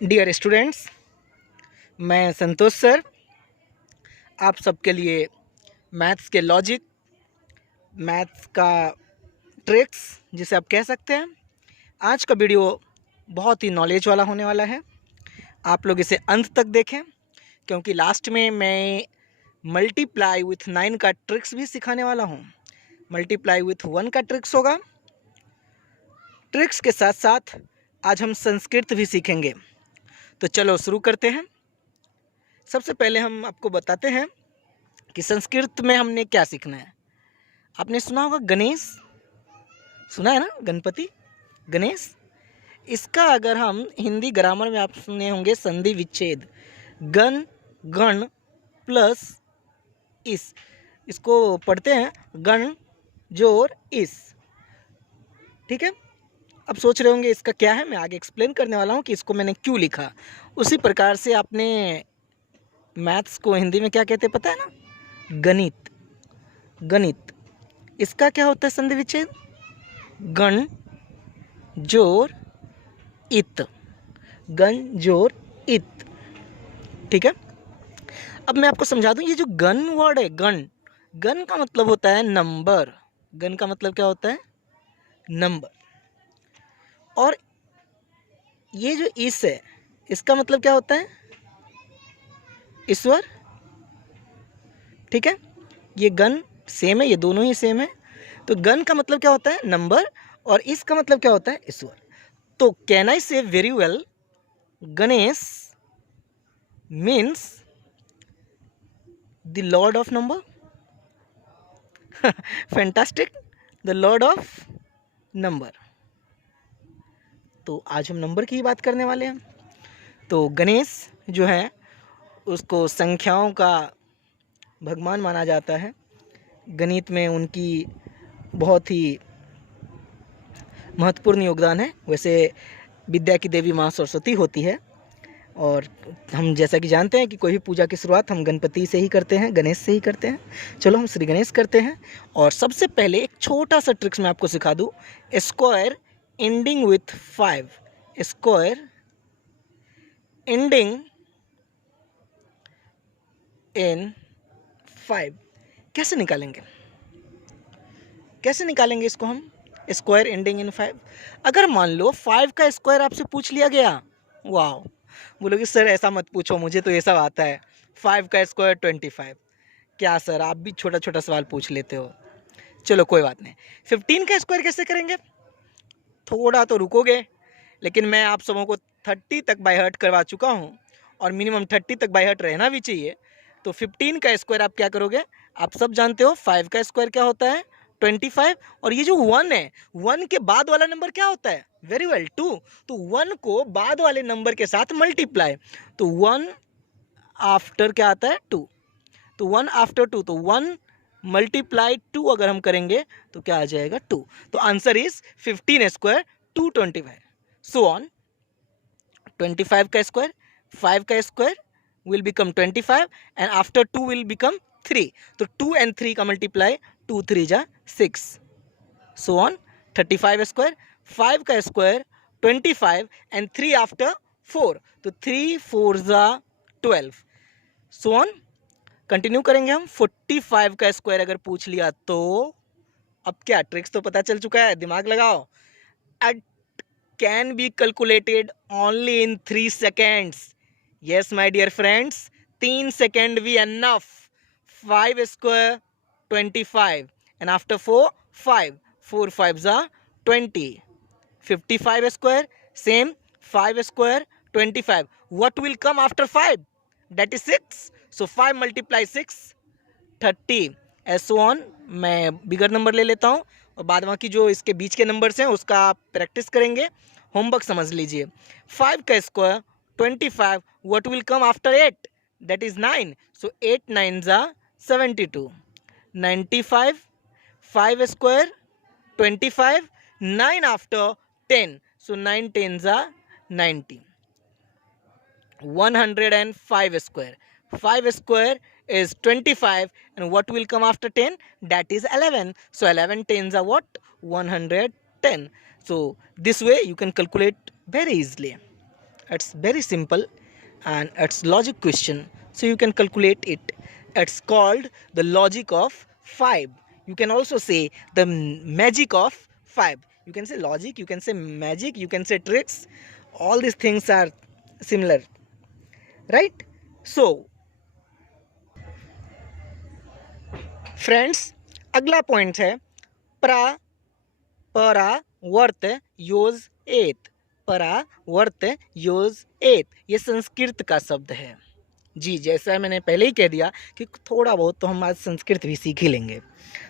Dear students, मैं संतोष sir आप सबके लिए मैथ्स के लॉजिक, मैथ्स का ट्रिक्स जिसे आप कह सकते हैं, आज का वीडियो बहुत ही नॉलेज वाला होने वाला है। आप लोग इसे अंत तक देखें क्योंकि लास्ट में मैं मल्टीप्लाई विथ 9 का ट्रिक्स भी सिखाने वाला हूँ। मल्टीप्लाई विथ 1 का ट्रिक्स होगा। ट्रिक्स के साथ साथ आज हम संस्कृत भी सीखेंगे। तो चलो शुरू करते हैं। सबसे पहले हम आपको बताते हैं कि संस्कृत में हमने क्या सीखना है। आपने सुना होगा गणेश, सुना है ना, गणपति, गणेश। इसका अगर हम हिंदी ग्रामर में आप सुने होंगे संधि विच्छेद, गण गण प्लस इस, इसको पढ़ते हैं गण जोर इस। ठीक है, अब सोच रहे होंगे इसका क्या है, मैं आगे एक्सप्लेन करने वाला हूँ कि इसको मैंने क्यों लिखा। उसी प्रकार से आपने मैथ्स को हिंदी में क्या कहते हैं पता है ना, गणित। गणित इसका क्या होता है संधि विच्छेद, गण जोर इत, गण जोर इत। ठीक है, अब मैं आपको समझा दूं, ये जो गण वर्ड है, गण, गण का मतलब होता है नंबर। गण का मतलब क्या होता है, नंबर। और ये जो इस है, इसका मतलब क्या होता है, ईश्वर। ठीक है, ये गण सेम है, ये दोनों ही सेम है। तो गण का मतलब क्या होता है, नंबर, और इसका मतलब क्या होता है, ईश्वर। तो कैन आई से very well, Ganesh means the Lord of number. Fantastic, the Lord of number. तो आज हम नंबर की ही बात करने वाले हैं। तो गणेश जो है उसको संख्याओं का भगवान माना जाता है। गणित में उनकी बहुत ही महत्वपूर्ण योगदान है। वैसे विद्या की देवी माँ सरस्वती होती है, और हम जैसा कि जानते हैं कि कोई भी पूजा की शुरुआत हम गणपति से ही करते हैं, गणेश से ही करते हैं। चलो हम श्री गणेश करते हैं। और सबसे पहले एक छोटा सा ट्रिक्स मैं आपको सिखा दूँ, square ending with 5। Square ending in 5 कैसे निकालेंगे, कैसे निकालेंगे इसको हम, स्क्वायर एंडिंग इन 5। अगर मान लो 5 का स्क्वायर आपसे पूछ लिया गया, वाह, बोलोगे सर ऐसा मत पूछो, मुझे तो ये सब आता है। 5 का स्क्वायर 25। क्या सर आप भी छोटा छोटा सवाल पूछ लेते हो। चलो कोई बात नहीं। 15 का स्क्वायर कैसे करेंगे, थोड़ा तो रुकोगे, लेकिन मैं आप सबों को 30 तक बाय हार्ट करवा चुका हूँ, और मिनिमम 30 तक बाय हार्ट रहना भी चाहिए। तो 15 का स्क्वायर आप क्या करोगे, आप सब जानते हो 5 का स्क्वायर क्या होता है, 25। और ये जो 1 है, 1 के बाद वाला नंबर क्या होता है, वेरी वेल 2। तो 1 को बाद वाले नंबर के साथ मल्टीप्लाई, तो 1 आफ्टर क्या आता है, 2। तो 1 आफ्टर 2, तो 1 मल्टीप्लाई 2 अगर हम करेंगे तो क्या आ जाएगा, 2। तो answer is 15 square 225। So on, 25 का स्क्वायर, 5 का square will become 25, and after 2 will become 3. तो 2 and 3 का मल्टीप्लाई, 2 3 जा 6, so on। 35 स्क्वायर, 5 का स्क्वायर 25 and 3 after 4, तो 3 4 जा 12, so on। कंटिन्यू करेंगे हम। 45 का स्क्वायर अगर पूछ लिया तो अब क्या, ट्रिक्स तो पता चल चुका है, दिमाग लगाओ। It can be calculated only in 3 seconds. Yes my dear friends, 3 second भी enough। 5 स्क्वायर 25 and after 4 5, 4 5 जा 20। 55 square same, 5 square 25, what will come after 5, that is 6, so 5 multiply 6 30, as on। मैं बिगर नंबर ले लेता हूँ, और बाद बाकी जो इसके बीच के नंबर्स हैं उसका आप प्रैक्टिस करेंगे, होमवर्क समझ लीजिए। 5 का square 25, what will come after 8, that is 9, so 8 9 जा 72। 95, 5 स्क्वायर 25, 9 after 10, so 9 10 जा 90। 105 square, 5 square is 25, and what will come after 10, that is 11, so 11 tens are what, 110। So this way you can calculate very easily। It's very simple and it's logic question, so you can calculate it. It's called the logic of 5. You can also say the magic of 5. You can say logic, you can say magic, you can say tricks. All these things are similar, right? So friends, अगला point है परावर्त योज एत। परावर्त योज एत, ये संस्कृत का शब्द है जी। जैसा मैंने पहले ही कह दिया कि थोड़ा बहुत तो हम आज संस्कृत भी सीख ही लेंगे।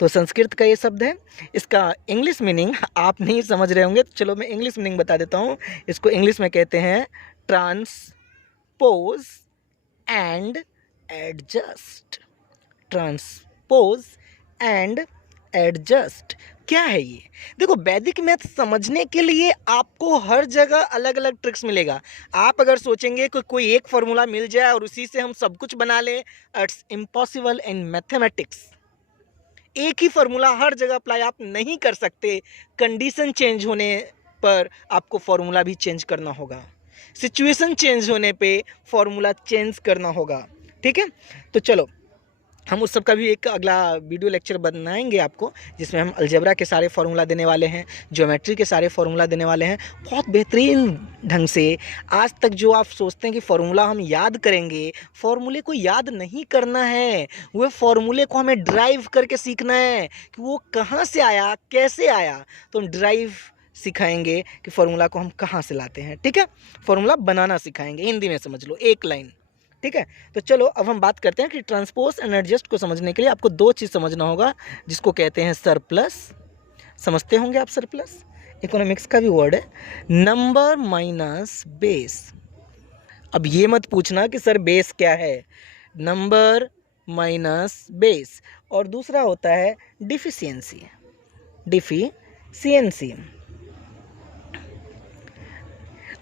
तो संस्कृत का ये शब्द है, इसका इंग्लिश मीनिंग आप नहीं समझ रहे होंगे, तो चलो मैं इंग्लिश मीनिंग बता देता हूँ। इसको इंग्लिश में कहते हैं transpose and adjust. Transpose and adjust क्या है ये? देखो, वैदिक मैथ समझने के लिए आपको हर जगह अलग अलग ट्रिक्स मिलेगा। आप अगर सोचेंगे कि कोई एक फॉर्मूला मिल जाए और उसी से हम सब कुछ बना लें, इट्स इम्पॉसिबल इन मैथमेटिक्स। एक ही फॉर्मूला हर जगह अप्लाई आप नहीं कर सकते। कंडीशन चेंज होने पर आपको फॉर्मूला भी चेंज करना होगा, सिचुएशन चेंज होने पे फॉर्मूला चेंज करना होगा। ठीक है, तो चलो हम उस सब का भी एक अगला वीडियो लेक्चर बनाएंगे आपको, जिसमें हम अलजेब्रा के सारे फार्मूला देने वाले हैं, ज्योमेट्री के सारे फार्मूला देने वाले हैं, बहुत बेहतरीन ढंग से। आज तक जो आप सोचते हैं कि फार्मूला हम याद करेंगे, फार्मूले को याद नहीं करना है, वो फार्मूले को हमें ड्राइव करके सीखना है कि वो कहाँ से आया, कैसे आया। तो हम ड्राइव सिखाएंगे कि फार्मूला को हम कहाँ से लाते हैं। ठीक है, फार्मूला बनाना सिखाएंगे, हिंदी में समझ लो, एक लाइन। ठीक है, तो चलो अब हम बात करते हैं कि ट्रांसपोज एंड एडजस्ट को समझने के लिए आपको दो चीज़ समझना होगा, जिसको कहते हैं सरप्लस। समझते होंगे आप सरप्लस, इकोनॉमिक्स का भी वर्ड है। Number minus base. अब ये मत पूछना कि सर बेस क्या है, नंबर माइनस बेस। और दूसरा होता है डिफिशियंसी। डिफिशियंसी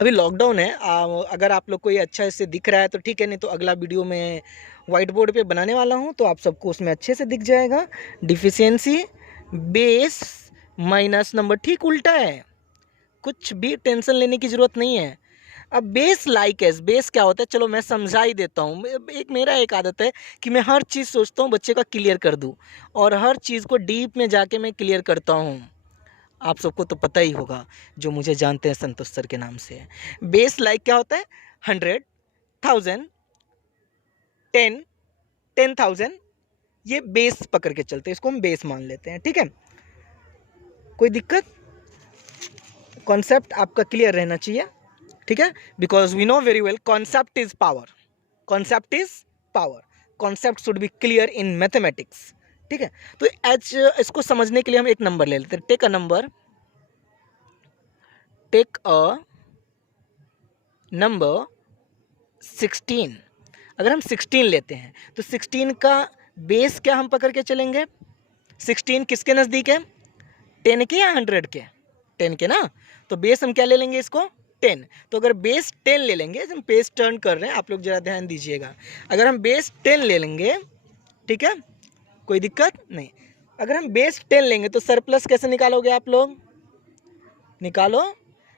अभी लॉकडाउन है, अगर आप लोग को ये अच्छा इससे दिख रहा है तो ठीक है, नहीं तो अगला वीडियो में वाइट बोर्ड पे बनाने वाला हूँ, तो आप सबको उसमें अच्छे से दिख जाएगा। डिफिशियंसी बेस माइनस नंबर, ठीक उल्टा है, कुछ भी टेंशन लेने की ज़रूरत नहीं है। अब बेस लाइक एस, बेस क्या होता है, चलो मैं समझा ही देता हूँ। मेरा एक आदत है कि मैं हर चीज़ सोचता हूँ बच्चे का क्लियर कर दूँ, और हर चीज़ को डीप में जाके मैं क्लियर करता हूँ। आप सबको तो पता ही होगा, जो मुझे जानते हैं संतोष सर के नाम से। बेस लाइक क्या होता है, 100, 1000, 10,000, ये बेस पकड़ के चलते हैं, इसको हम बेस मान लेते हैं। ठीक है, कोई दिक्कत? कॉन्सेप्ट आपका क्लियर रहना चाहिए। ठीक है, because we know very well concept is power. Concept is power, concept should be clear in mathematics. ठीक है, तो एच इसको समझने के लिए हम एक नंबर ले लेते हैं। Take a number, take a number 16। अगर हम 16 लेते हैं तो 16 का बेस क्या हम पकड़ के चलेंगे? 16 किसके नज़दीक है, 10 के या 100 के? 10 के ना, तो बेस हम क्या ले लेंगे इसको, 10। तो अगर बेस 10 ले लेंगे, हम पेज टर्न कर रहे हैं, आप लोग ज़रा ध्यान दीजिएगा। अगर हम बेस 10 ले लेंगे, ठीक है, कोई दिक्कत नहीं। अगर हम बेस 10 लेंगे तो सरप्लस कैसे निकालोगे आप लोग? निकालो,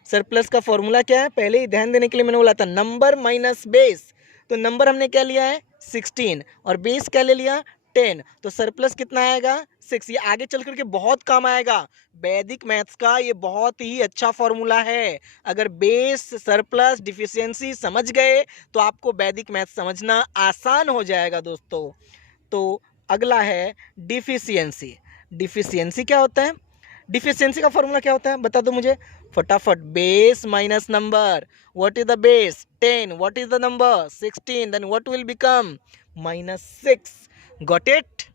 सरप्लस का फॉर्मूला क्या है, पहले ही ध्यान देने के लिए मैंने बोला था, नंबर माइनस बेस। तो नंबर हमने क्या लिया है, 16, और बेस क्या ले लिया, 10। तो सरप्लस कितना आएगा, 6। ये आगे चल करके बहुत काम आएगा। वैदिक मैथ्स का ये बहुत ही अच्छा फॉर्मूला है। अगर बेस, सरप्लस, डिफिशियंसी समझ गए तो आपको वैदिक मैथ्स समझना आसान हो जाएगा दोस्तों। तो अगला है डिफिशियंसी। डिफिशियंसी क्या होता है, डिफिशियंसी का फॉर्मूला क्या होता है, बता दो मुझे फटाफट। Base minus number, what is the base, 10, what is the number, 16, then what will become, -6। Got it?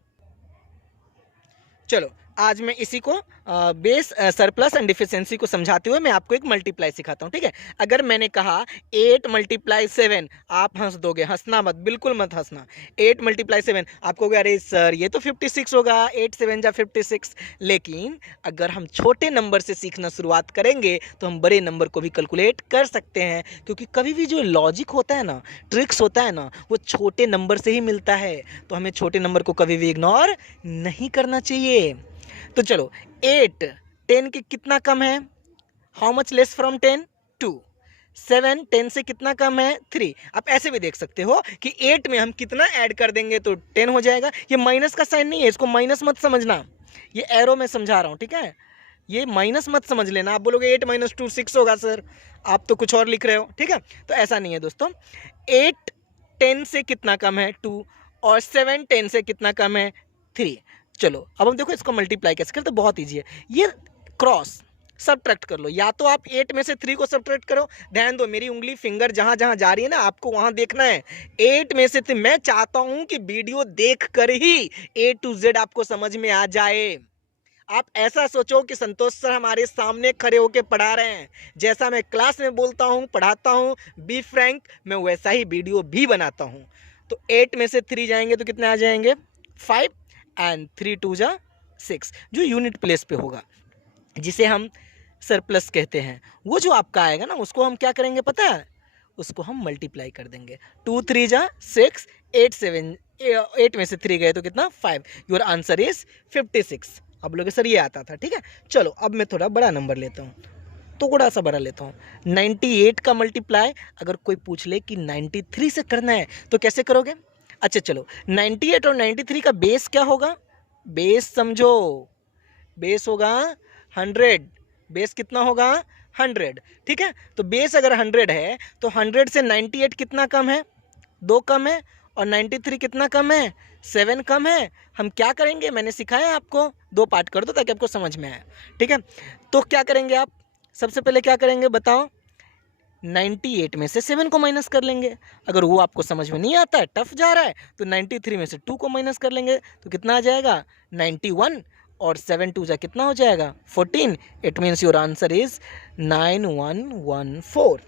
चलो आज मैं इसी को बेस, सरप्लस एंड डिफिशियंसी को समझाते हुए मैं आपको एक मल्टीप्लाई सिखाता हूँ। ठीक है, अगर मैंने कहा 8 × 7, आप हंस दोगे, हंसना मत, बिल्कुल मत हंसना। 8 × 7 आप कहोगे अरे सर ये तो 56 होगा, 8 7 जा 56। लेकिन अगर हम छोटे नंबर से सीखना शुरुआत करेंगे तो हम बड़े नंबर को भी कैलकुलेट कर सकते हैं, क्योंकि कभी भी जो लॉजिक होता है ना, ट्रिक्स होता है ना, वो छोटे नंबर से ही मिलता है। तो हमें छोटे नंबर को कभी भी इग्नोर नहीं करना चाहिए। तो चलो 8 10 के कितना कम है, हाउ मच लेस फ्रॉम 10, 2। 7 10 से कितना कम है 3। आप ऐसे भी देख सकते हो कि 8 में हम कितना ऐड कर देंगे तो 10 हो जाएगा। ये माइनस का साइन नहीं है, इसको माइनस मत समझना, ये एरो में समझा रहा हूँ, ठीक है, ये माइनस मत समझ लेना। आप बोलोगे 8 - 2 6 होगा सर, आप तो कुछ और लिख रहे हो, ठीक है, तो ऐसा नहीं है दोस्तों। 8 10 से कितना कम है 2 और 7 10 से कितना कम है 3। चलो अब हम देखो इसको मल्टीप्लाई कैसे करते, तो बहुत ईजी है, ये क्रॉस सब्ट्रैक्ट कर लो, या तो आप 8 में से 3 को सब्ट्रैक्ट करो। ध्यान दो, मेरी उंगली फिंगर जहां जहां जा रही है ना, आपको वहां देखना है। 8 में से मैं चाहता हूं कि वीडियो देख कर ही A to Z आपको समझ में आ जाए। आप ऐसा सोचो कि संतोष सर हमारे सामने खड़े होकर पढ़ा रहे हैं, जैसा मैं क्लास में बोलता हूं पढ़ाता हूं, बी फ्रैंक, मैं वैसा ही वीडियो भी बनाता हूं। तो 8 में से 3 जाएंगे तो कितने आ जाएंगे 5 एंड 3 2 जा 6, जो यूनिट प्लेस पे होगा, जिसे हम सरप्लस कहते हैं। वो जो आपका आएगा ना, उसको हम क्या करेंगे पता है, उसको हम मल्टीप्लाई कर देंगे। 2 3 जा 6, 8 7, 8 में से 3 गए तो कितना 5। Your answer is 56। अब बोलोगे सर ये आता था, ठीक है। चलो अब मैं थोड़ा बड़ा नंबर लेता हूँ, थोड़ा सा बड़ा लेता हूँ। 98 का मल्टीप्लाई अगर कोई पूछ ले कि 93 से करना है तो कैसे करोगे। अच्छा चलो, 98 और 93 का बेस क्या होगा, बेस समझो, बेस होगा 100। बेस कितना होगा 100, ठीक है। तो बेस अगर 100 है तो 100 से 98 कितना कम है 2 कम है, और 93 कितना कम है 7 कम है। हम क्या करेंगे, मैंने सिखाया आपको, 2 पार्ट कर दो ताकि आपको समझ में आए, ठीक है। तो क्या करेंगे आप, सबसे पहले क्या करेंगे बताओ, 98 में से 7 को माइनस कर लेंगे। अगर वो आपको समझ में नहीं आता है, टफ जा रहा है, तो 93 में से 2 को माइनस कर लेंगे तो कितना आ जाएगा 91, और 7 2 जा कितना हो जाएगा 14। It means your answer is 9114।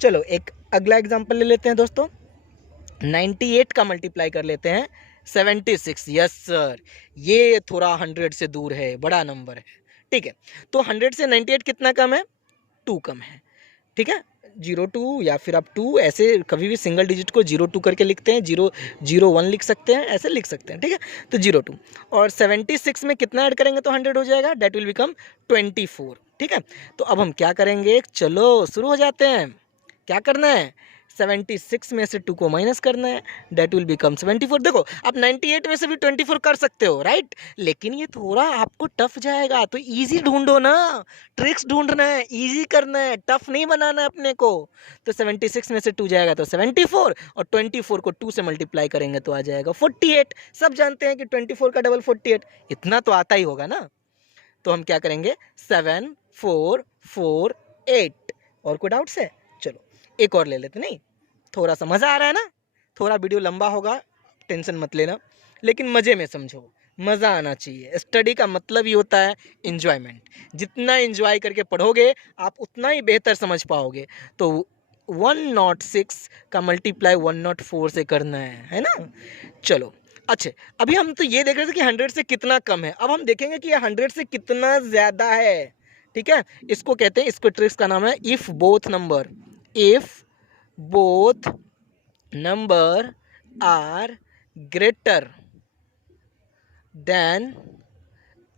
चलो एक अगला एग्जांपल ले लेते हैं दोस्तों। 98 का मल्टीप्लाई कर लेते हैं 76। यस सर, ये थोड़ा 100 से दूर है, बड़ा नंबर है, ठीक है। तो 100 से 98 कितना कम है 2 कम है, ठीक है। 02 या फिर आप 2, ऐसे कभी भी सिंगल डिजिट को 02 करके लिखते हैं, 001 लिख सकते हैं, ऐसे लिख सकते हैं, ठीक है। तो 02 और 76 में कितना ऐड करेंगे तो 100 हो जाएगा, डेट विल बिकम 24, ठीक है। तो अब हम क्या करेंगे, चलो शुरू हो जाते हैं। क्या करना है, 76 में से 2 को माइनस करना है, डेट विल बिकम 74। देखो आप 98 में से भी 24 कर सकते हो, राइट, लेकिन ये थोड़ा आपको टफ जाएगा, तो इजी ढूंढो ना, ट्रिक्स ढूंढना है, इजी करना है, टफ नहीं बनाना है अपने को। तो 76 में से 2 जाएगा तो 74, और 24 को 2 से मल्टीप्लाई करेंगे तो आ जाएगा 48। सब जानते हैं कि 24 का डबल 48, इतना तो आता ही होगा ना। तो हम क्या करेंगे 7 4 4 8। और कोई डाउट्स है, चलो एक और ले लेते, नहीं थोड़ा सा मज़ा आ रहा है ना, थोड़ा वीडियो लंबा होगा, टेंशन मत लेना, लेकिन मज़े में समझो, मज़ा आना चाहिए। स्टडी का मतलब ही होता है इन्जॉयमेंट, जितना इन्जॉय करके पढ़ोगे आप उतना ही बेहतर समझ पाओगे। तो 106 का मल्टीप्लाई 104 से करना है ना। चलो अच्छा, अभी हम तो ये देख रहे थे कि 100 से कितना कम है, अब हम देखेंगे कि 100 से कितना ज़्यादा है, ठीक है। इसको कहते हैं, इसको ट्रिक्स का नाम है if both number, if both number are greater than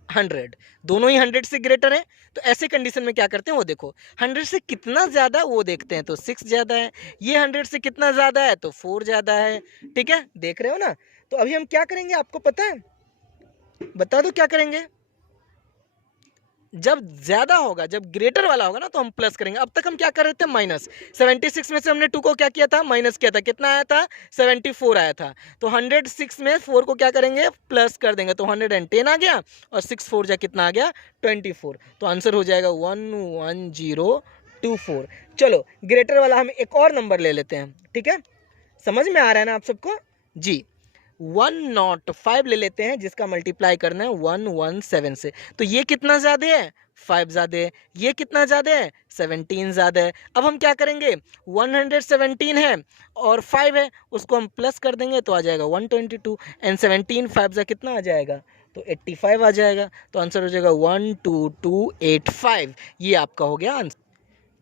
100, दोनों ही 100 से ग्रेटर है, तो ऐसे कंडीशन में क्या करते हैं वो देखो, 100 से कितना ज़्यादा वो देखते हैं, तो 6 ज़्यादा है, ये 100 से कितना ज़्यादा है तो 4 ज़्यादा है, ठीक है, देख रहे हो ना। तो अभी हम क्या करेंगे आपको पता है, बता दो क्या करेंगे। जब ज़्यादा होगा, जब ग्रेटर वाला होगा ना, तो हम प्लस करेंगे। अब तक हम क्या कर रहे थे माइनस, 76 में से हमने 2 को क्या किया था माइनस किया था, कितना आया था 74 आया था। तो 106 में 4 को क्या करेंगे प्लस कर देंगे, तो 110 आ गया, और 6 4 जा कितना आ गया 24। तो आंसर हो जाएगा 11024। चलो ग्रेटर वाला हम एक और नंबर ले लेते हैं, ठीक है, समझ में आ रहा है ना आप सबको जी। 105 ले लेते हैं, जिसका मल्टीप्लाई करना है 117 से। तो ये कितना ज़्यादा है 5 ज़्यादा है, ये कितना ज़्यादा है 17 ज़्यादा है। अब हम क्या करेंगे, 117 है और 5 है, उसको हम प्लस कर देंगे तो आ जाएगा 122, एंड 17 5 जा कितना आ जाएगा तो 85 आ जाएगा। तो आंसर हो जाएगा 12285। ये आपका हो गया आंसर।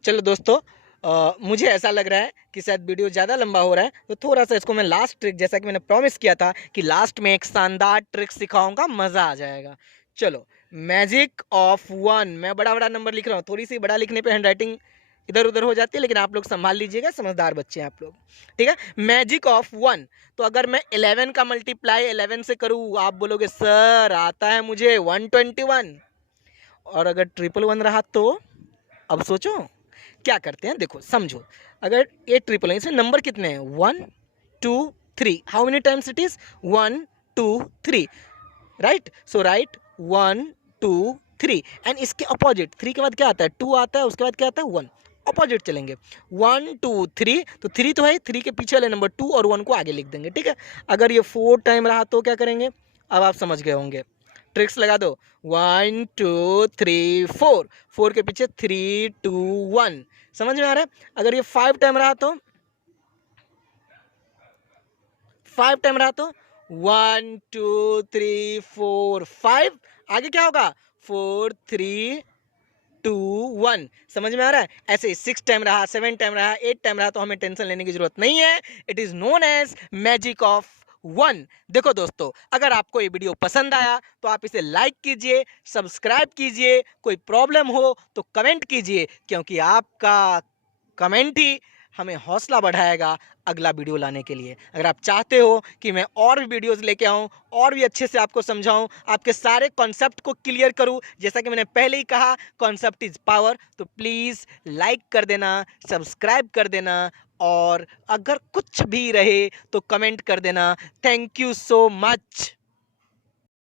चलो दोस्तों, मुझे ऐसा लग रहा है कि शायद वीडियो ज़्यादा लंबा हो रहा है, तो थोड़ा सा इसको मैं लास्ट ट्रिक, जैसा कि मैंने प्रॉमिस किया था कि लास्ट में एक शानदार ट्रिक सिखाऊंगा, मज़ा आ जाएगा। चलो मैजिक ऑफ 1, मैं बड़ा बड़ा नंबर लिख रहा हूँ, थोड़ी सी बड़ा लिखने पे हैंडराइटिंग इधर उधर हो जाती है, लेकिन आप लोग संभाल लीजिएगा, समझदार बच्चे हैं आप लोग, ठीक है। मैजिक ऑफ 1, तो अगर मैं 11 का मल्टीप्लाई 11 से करूँ, आप बोलोगे सर आता है मुझे 121, और अगर 111 रहा तो अब सोचो क्या करते हैं, देखो समझो, अगर ये 111 इसमें नंबर कितने हैं, 1 2 3, how many times it is, 1 2 3, right, so right 1 2 3, and इसके अपोजिट 3 के बाद क्या आता है, 2 आता है, उसके बाद क्या आता है 1, अपोजिट चलेंगे, 1 2 3, तो 3 तो है, 3 के पीछे वाले नंबर 2 और 1 को आगे लिख देंगे, ठीक है। अगर ये 4 टाइम रहा तो क्या करेंगे, अब आप समझ गए होंगे, ट्रिक्स लगा दो, 1 2 3 4, 4 के पीछे 3 2 1, समझ में आ रहा है। अगर ये 5 टाइम रहा तो 5 टाइम रहा तो 1 2 3 4 5, आगे क्या होगा 4 3 2 1, समझ में आ रहा है। ऐसे 6 टाइम रहा, 7 टाइम रहा, 8 टाइम रहा तो हमें टेंशन लेने की जरूरत नहीं है, it is known as magic of 1। देखो दोस्तों, अगर आपको ये वीडियो पसंद आया तो आप इसे लाइक कीजिए, सब्सक्राइब कीजिए, कोई प्रॉब्लम हो तो कमेंट कीजिए, क्योंकि आपका कमेंट ही हमें हौसला बढ़ाएगा अगला वीडियो लाने के लिए। अगर आप चाहते हो कि मैं और भी वीडियोस लेके आऊँ, और भी अच्छे से आपको समझाऊँ, आपके सारे कॉन्सेप्ट को क्लियर करूँ, जैसा कि मैंने पहले ही कहा कॉन्सेप्ट इज पावर, तो प्लीज़ लाइक कर देना, सब्सक्राइब कर देना, और अगर कुछ भी रहे तो कमेंट कर देना। Thank you so much.